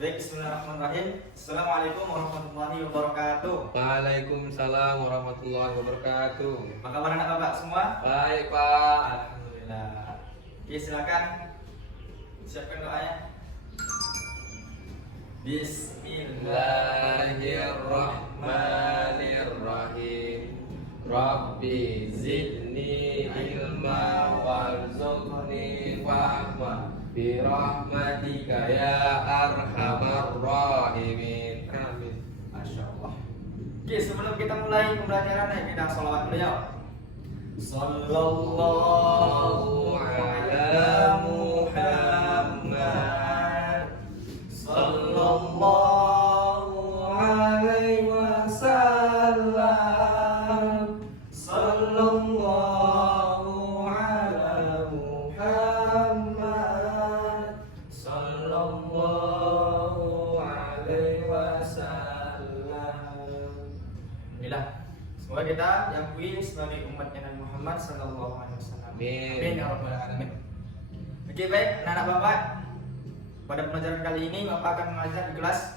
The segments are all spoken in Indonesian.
Baik, bismillahirrahmanirrahim. Assalamualaikum warahmatullahi wabarakatuh. Waalaikumsalam warahmatullahi wabarakatuh. Apa kabar anak bapak semua? Baik Pak. Alhamdulillah. Oke, silakan siapkan doanya. Bismillahirrahmanirrahim. Rabbi zidni ilma warzuqni fahma birahmatika ya arhamar rahimin. Amin. Masya Allah. Oke, sebelum kita mulai pembelajaran, kita sholawat beliau. Sallallahu ala Muhammad. Sallallahu alaihi wasallam. Sallallahu ala Muhammad. Sallallahu alaihi wasallam. Alhamdulillah. Semoga kita diakui sebagai umatnya Nabi Muhammad sallallahu alaihi wasallam. Amin ya rabbal alamin. Oke, baik, anak bapak. Pada pelajaran kali ini Bapak akan mengajar di kelas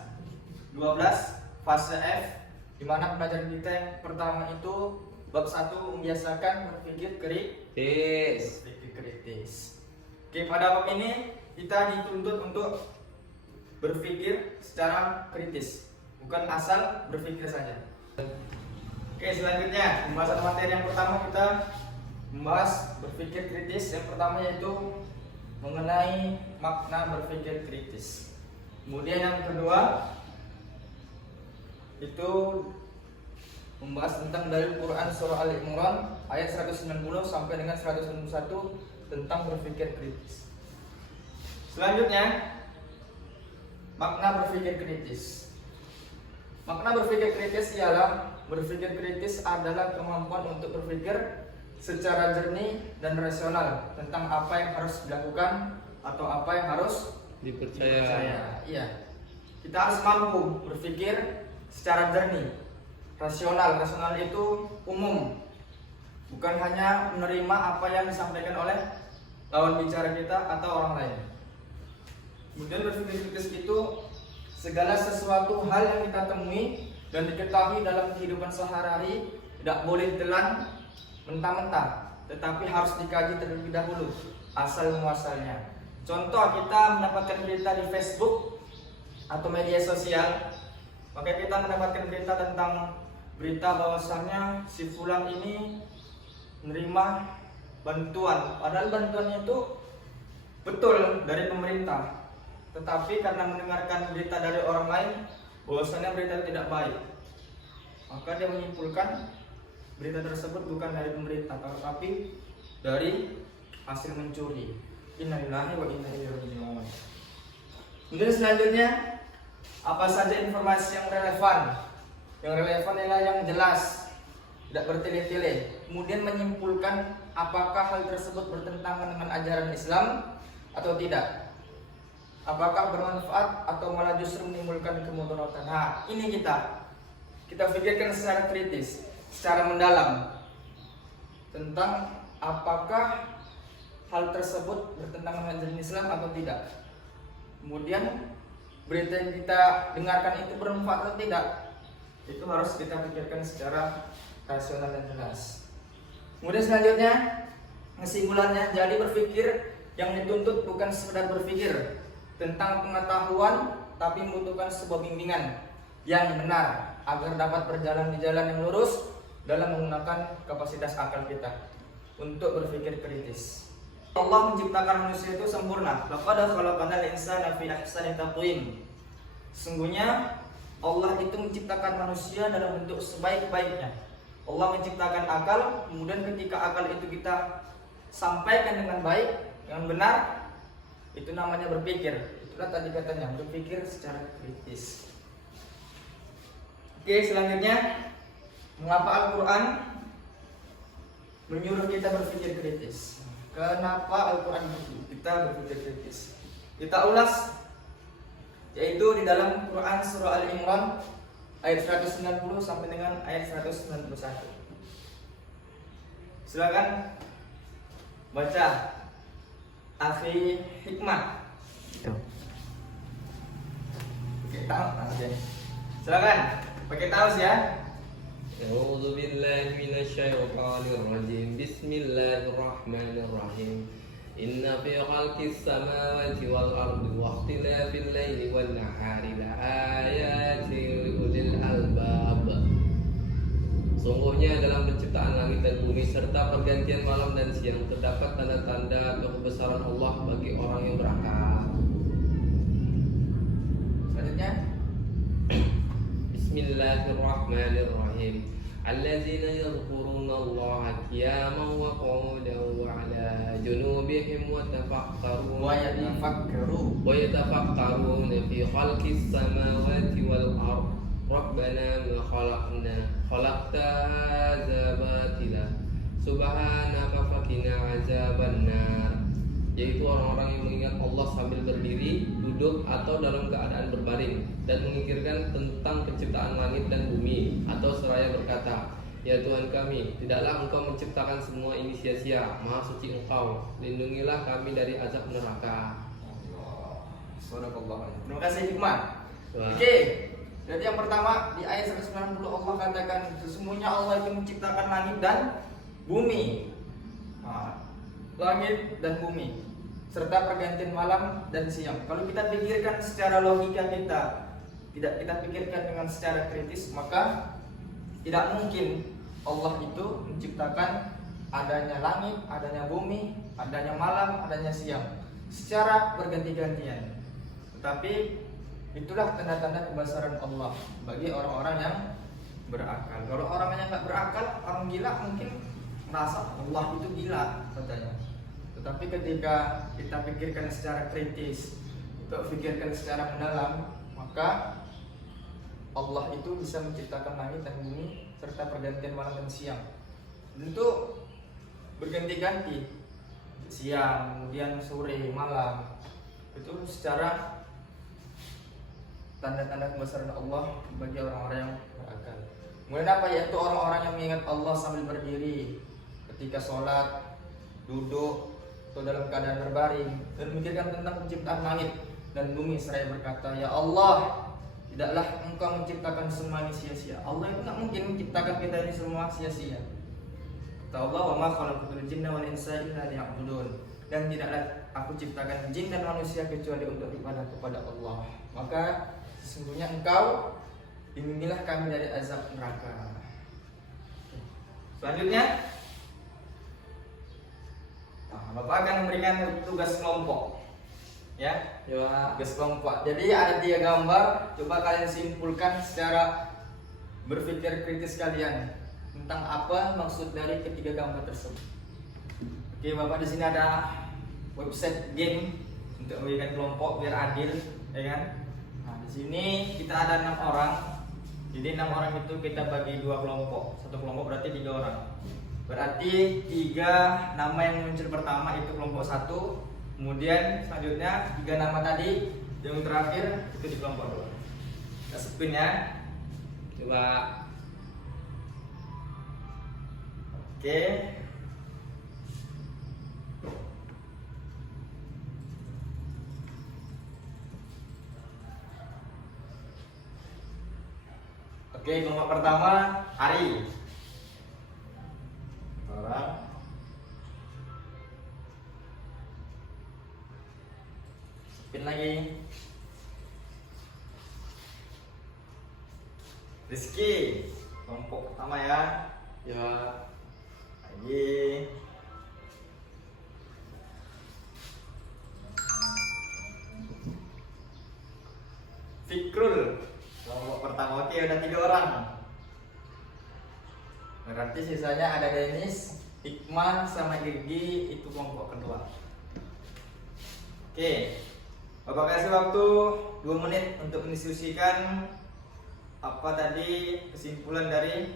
12 fase F, di mana pelajaran kita yang pertama itu bab 1 membiasakan berpikir kritis. Oke, pada bab ini kita dituntut untuk berpikir secara kritis, bukan asal berpikir saja. Oke, selanjutnya pembahasan materi yang pertama kita membahas berpikir kritis. Yang pertama yaitu mengenai makna berpikir kritis. Kemudian yang kedua itu membahas tentang dalil Quran surah Al-Imran ayat 190 sampai dengan 191 tentang berpikir kritis. Selanjutnya makna berpikir kritis. Makna berpikir kritis ialah berpikir kritis adalah kemampuan untuk berpikir secara jernih dan rasional tentang apa yang harus dilakukan atau apa yang harus dipercaya. Iya. Kita harus mampu berpikir secara jernih, rasional. Rasional itu umum, bukan hanya menerima apa yang disampaikan oleh lawan bicara kita atau orang lain. Kemudian berpikir kritis itu segala sesuatu hal yang kita temui dan diketahui dalam kehidupan sehari-hari tidak boleh ditelan mentah-mentah, tetapi harus dikaji terlebih dahulu asal muasalnya. Contoh, kita mendapatkan berita di Facebook atau media sosial, maka kita mendapatkan berita tentang berita bahwasannya si fulan ini menerima bantuan, padahal bantuannya itu betul dari pemerintah, tetapi karena mendengarkan berita dari orang lain bahwasannya berita tidak baik, maka dia menyimpulkan berita tersebut bukan dari pemerintah, tetapi dari hasil mencuri. Innalillahi wa inna ilaihi raji'un. Kemudian selanjutnya, apa saja informasi yang relevan? Yang relevan adalah yang jelas, tidak bertele-tele. Kemudian menyimpulkan apakah hal tersebut bertentangan dengan ajaran Islam atau tidak. Apakah bermanfaat atau malah justru menimbulkan kemudaratan. Nah, ini kita pikirkan secara kritis, secara mendalam tentang apakah hal tersebut bertentangan dengan ajaran Islam atau tidak. Kemudian berita yang kita dengarkan itu bermanfaat atau tidak, itu harus kita pikirkan secara rasional dan jelas. Kemudian selanjutnya kesimpulannya, jadi berpikir yang dituntut bukan sekedar berpikir tentang pengetahuan, tapi membutuhkan sebuah bimbingan yang benar agar dapat berjalan di jalan yang lurus dalam menggunakan kapasitas akal kita untuk berpikir kritis. Allah menciptakan manusia itu sempurna. Laqad khalaqnal insana fi ahsani taqwim. Sungguhnya Allah itu menciptakan manusia dalam bentuk sebaik-baiknya. Allah menciptakan akal, kemudian ketika akal itu kita sampaikan dengan baik, dengan benar, itu namanya berpikir. Itulah tadi katanya, berpikir secara kritis. Oke, selanjutnya, mengapa Al-Quran menyuruh kita berpikir kritis? Kenapa Al-Quran kita berpikir kritis? Kita ulas, yaitu di dalam Quran surah Al-Imran ayat 190 sampai dengan ayat 191. Silakan baca Akhi Hikmah. tahu aja. Silakan, pakai taus ya. A'udzu billahi minasyaitonir rajim. Bismillahirrahmanirrahim. Inna fi khalqis samawati wal ardi wa ikhtilafil laili wan nahari la ayatin li ulil albab. Sungguhnya dalam penciptaan langit dan bumi serta pergantian malam dan siang terdapat tanda-tanda kebesaran Allah bagi orang yang berakal. Selanjutnya, Bismillahirrahmanirrahim. Alladzina yadhkuruna Allaha qiyaman wa qu'udan wa 'ala junubihim wa yatafakkaruna fi khalqis samawati wal ard. Rabbana ma khalaqta hadza batila subhanaka faqina azabannar. Yaitu orang-orang yang mengingat Allah sambil berdiri, duduk, atau dalam keadaan berbaring, dan memikirkan tentang penciptaan langit dan bumi, atau seraya berkata, ya Tuhan kami, tidaklah Engkau menciptakan semua ini sia-sia, Maha suci Engkau, lindungilah kami dari azab neraka. Terima kasih hikmah. Wah. Oke, jadi yang pertama di ayat 190 Allah katakan sesungguhnya Allah itu menciptakan langit dan bumi. Langit dan bumi serta pergantian malam dan siang. Kalau kita pikirkan secara logika tidak kita pikirkan dengan secara kritis, maka tidak mungkin Allah itu menciptakan adanya langit, adanya bumi, adanya malam, adanya siang secara berganti-gantian. Tetapi itulah tanda-tanda kebesaran Allah bagi orang-orang yang berakal. Kalau orang yang nggak berakal, orang gila mungkin merasa Allah itu gila katanya. Tetapi ketika kita pikirkan secara kritis, kita pikirkan secara mendalam, maka Allah itu bisa menciptakan langit dan bumi serta pergantian malam dan siang. Tentu berganti-ganti, siang, kemudian sore, malam. Itu secara tanda-tanda kebesaran Allah bagi orang-orang yang berakal. Kemudian apa? Yaitu orang-orang yang mengingat Allah sambil berdiri ketika sholat, duduk, atau dalam keadaan berbaring, dan memikirkan tentang penciptaan langit dan bumi seraya berkata, ya Allah, tidaklah Engkau menciptakan semua ini sia-sia. Allah itu tidak mungkin menciptakan kita ini semua sia-sia. Kata Allah, wa ma khalaqtul jinna wal insa illa liya'budun. Dan tidaklah aku ciptakan jin dan manusia kecuali untuk ibadah kepada Allah. Maka sesungguhnya Engkau lindungilah kami dari azab neraka. Selanjutnya, Bapak akan memberikan tugas kelompok, ya, tugas kelompok. Jadi ada 3 gambar. Coba kalian simpulkan secara berpikir kritis kalian tentang apa maksud dari ketiga gambar tersebut. Oke, Bapak di sini ada website game untuk memberikan kelompok biar adil, ya kan? Nah, di sini kita ada 6 orang. Jadi 6 orang itu kita bagi 2 kelompok. Satu kelompok berarti 3 orang. Berarti 3 nama yang muncul pertama itu kelompok 1. Kemudian selanjutnya 3 nama tadi yang terakhir itu di kelompok 2. Kita spin ya. Coba. Oke. Oke, kelompok pertama Ari. Orang. Spin lagi. Rizky, kelompok pertama ya. Ya. Lagi. Fikrul, kelompok pertama. Oke, udah 3 orang. Berarti sisanya ada Denis, Hikmah, sama Irgi, itu kelompok kedua. Oke, Bapak kasih waktu 2 menit untuk mendiskusikan apa tadi kesimpulan dari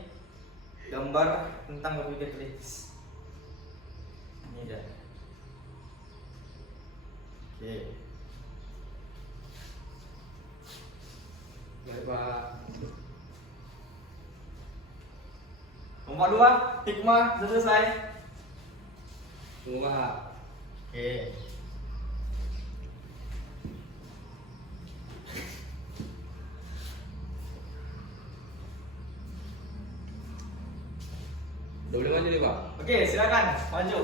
gambar tentang berpikir kritis. Ini dia. Oke. Baik, Pak. Nomor 2, Hikmah, sudah selesai. Tunggu, Pak. Oke. Udah boleh maju nih Pak. Oke, silakan maju.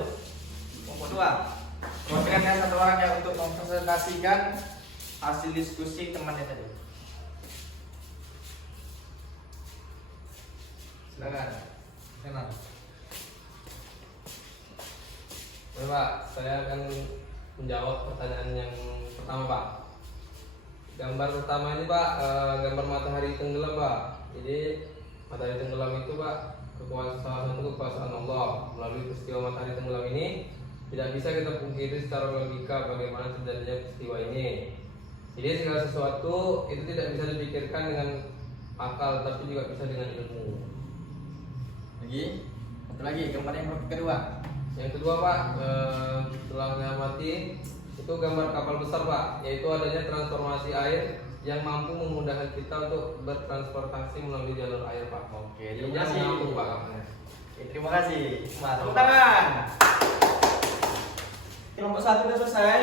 Kelompok 2. Perwakilan satu orang yang untuk mempresentasikan hasil diskusi temannya tadi. Silakan. Silakan. Oke Pak, saya akan menjawab pertanyaan yang pertama Pak. Gambar pertama ini Pak, gambar matahari tenggelam Pak. Jadi matahari tenggelam itu Pak, salah satu kekuasaan Allah. Melalui peristiwa matahari tenggelam ini tidak bisa kita pungkiri secara logika bagaimana terjadinya peristiwa ini. Jadi segala sesuatu itu tidak bisa dipikirkan dengan akal, tapi juga bisa dengan ilmu. Lagi, satu lagi gambar yang kedua. Yang kedua Pak, setelah mengamati itu gambar kapal besar Pak, yaitu adanya transformasi air yang mampu memudahkan kita untuk bertransportasi melalui jalur air Pak. Oke, Jadi terima kasih. nyambung, Pak. Oke, terima kasih. Tepuk tangan. Kelompok 1 sudah selesai.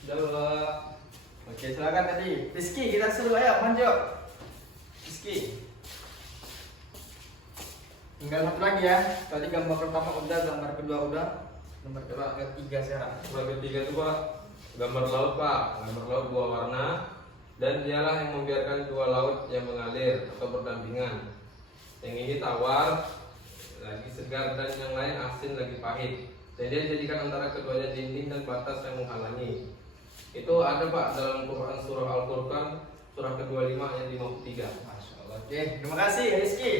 Sudah Pak. Oke, silakan tadi. Rizky, kita seru, ayo maju. Rizky. Tinggal satu lagi ya. Tadi gambar pertama udah, gambar kedua udah, gambar ketiga sekarang. Gambar ketiga itu Pak, gambar laut Pak, gambar laut dua warna, dan dialah yang membiarkan dua laut yang mengalir atau berdampingan. Yang ini tawar, lagi segar, dan yang lain asin lagi pahit. Dan dia jadikan antara keduanya dinding dan batas yang menghalangi. Itu ada Pak dalam Quran surah Al-Furqan surah ke-25 ayat 53. Masya Allah. Oke, terima kasih Rizky.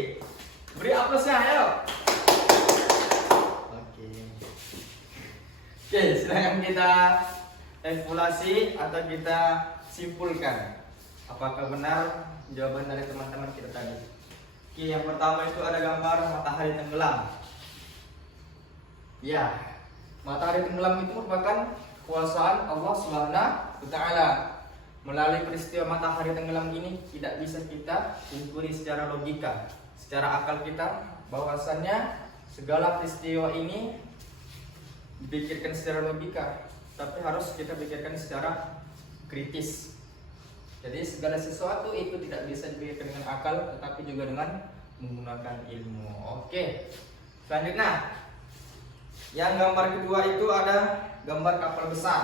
Beri aplausnya, ayo. Oke. Oke, silakan kita evaluasi atau kita simpulkan apakah benar jawaban dari teman-teman kita tadi. Oke, yang pertama itu ada gambar matahari tenggelam. Ya, matahari tenggelam itu merupakan kekuasaan Allah Subhanahu wa Ta'ala. Melalui peristiwa matahari tenggelam ini tidak bisa kita ukur secara logika, secara akal kita, bahwasannya segala peristiwa ini dipikirkan secara logika, tapi harus kita pikirkan secara kritis. Jadi segala sesuatu itu tidak bisa dipikirkan dengan akal, tetapi juga dengan menggunakan ilmu. Oke, selanjutnya yang gambar kedua itu ada gambar kapal besar.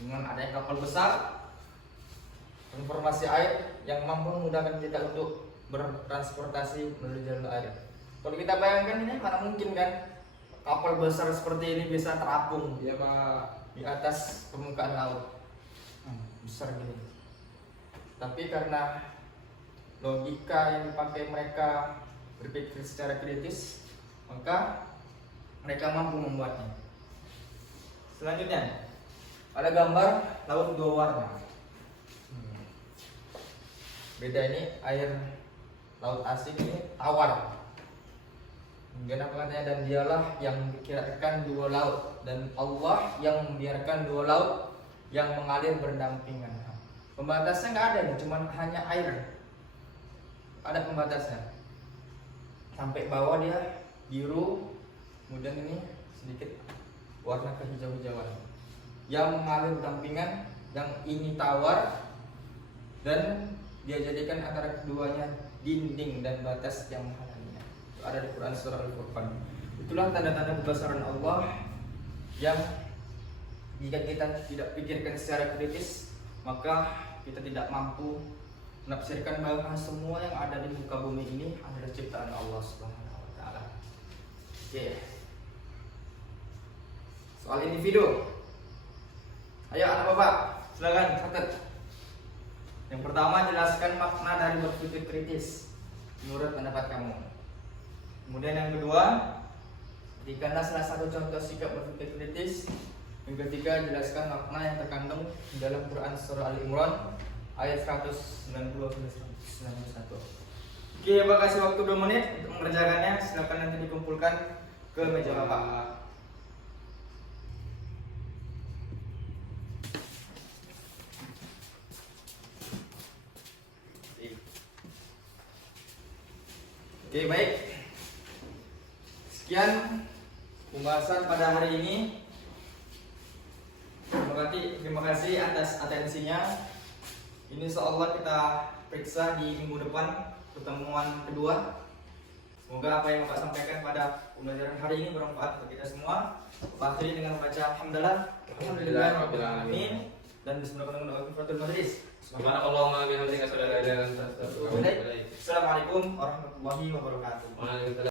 Dengan adanya kapal besar, informasi air yang mampu memudahkan kita untuk bertransportasi melalui jalur air. Kalau kita bayangkan ini mana mungkin kan kapal besar seperti ini bisa terapung Ya Pak. di atas permukaan laut. Besar gini. Tapi karena logika yang dipakai mereka berpikir secara kritis, maka mereka mampu membuatnya. Selanjutnya ada gambar laut dua warna. Beda ini air laut asing, ini tawar. Kemudian apa katanya, dan dialah yang membiarkan dua laut, dan Allah yang membiarkan dua laut yang mengalir berdampingan. Pembatasnya nggak ada nih, cuman hanya air. Ada pembatasnya. Sampai bawah dia biru, kemudian ini sedikit warna kehijau-hijauan. Yang mengalir berdampingan, yang ini tawar, dan dia jadikan antara keduanya dinding dan batas yang menghalanginya. Itu ada di Quran surah Al-Furqan. Itulah tanda-tanda kebesaran Allah yang jika kita tidak pikirkan secara kritis, maka kita tidak mampu menafsirkan bahwa semua yang ada di muka bumi ini adalah ciptaan Allah Subhanahu wa Ta'ala. Oke. Soal individu. Ayo anak bapak, silakan catat. Yang pertama, jelaskan makna dari berpikir kritis menurut pendapat kamu. Kemudian yang kedua, berikanlah salah satu contoh sikap berpikir kritis. Yang ketiga, jelaskan makna yang terkandung di dalam Quran surah Al-Imran ayat 190-191. Oke, Bapak kasih waktu 2 menit untuk mengerjakannya. Silakan nanti dikumpulkan ke meja Bapak. Oke, baik. Sekian pembahasan pada hari ini. Terima kasih atas atensinya. Ini insyaallah kita periksa di minggu depan pertemuan kedua. Semoga apa yang Bapak sampaikan pada pembelajaran hari ini bermanfaat untuk kita semua. Bapak akhiri dengan membaca alhamdulillah dan bismillahirrahmanirrahim. Subhanallahumma bihamdika asyhadu an la ilaha illa anta astaghfiruka wa atubu ilaik. Assalamualaikum warahmatullahi wabarakatuh. Waalaikumsalam.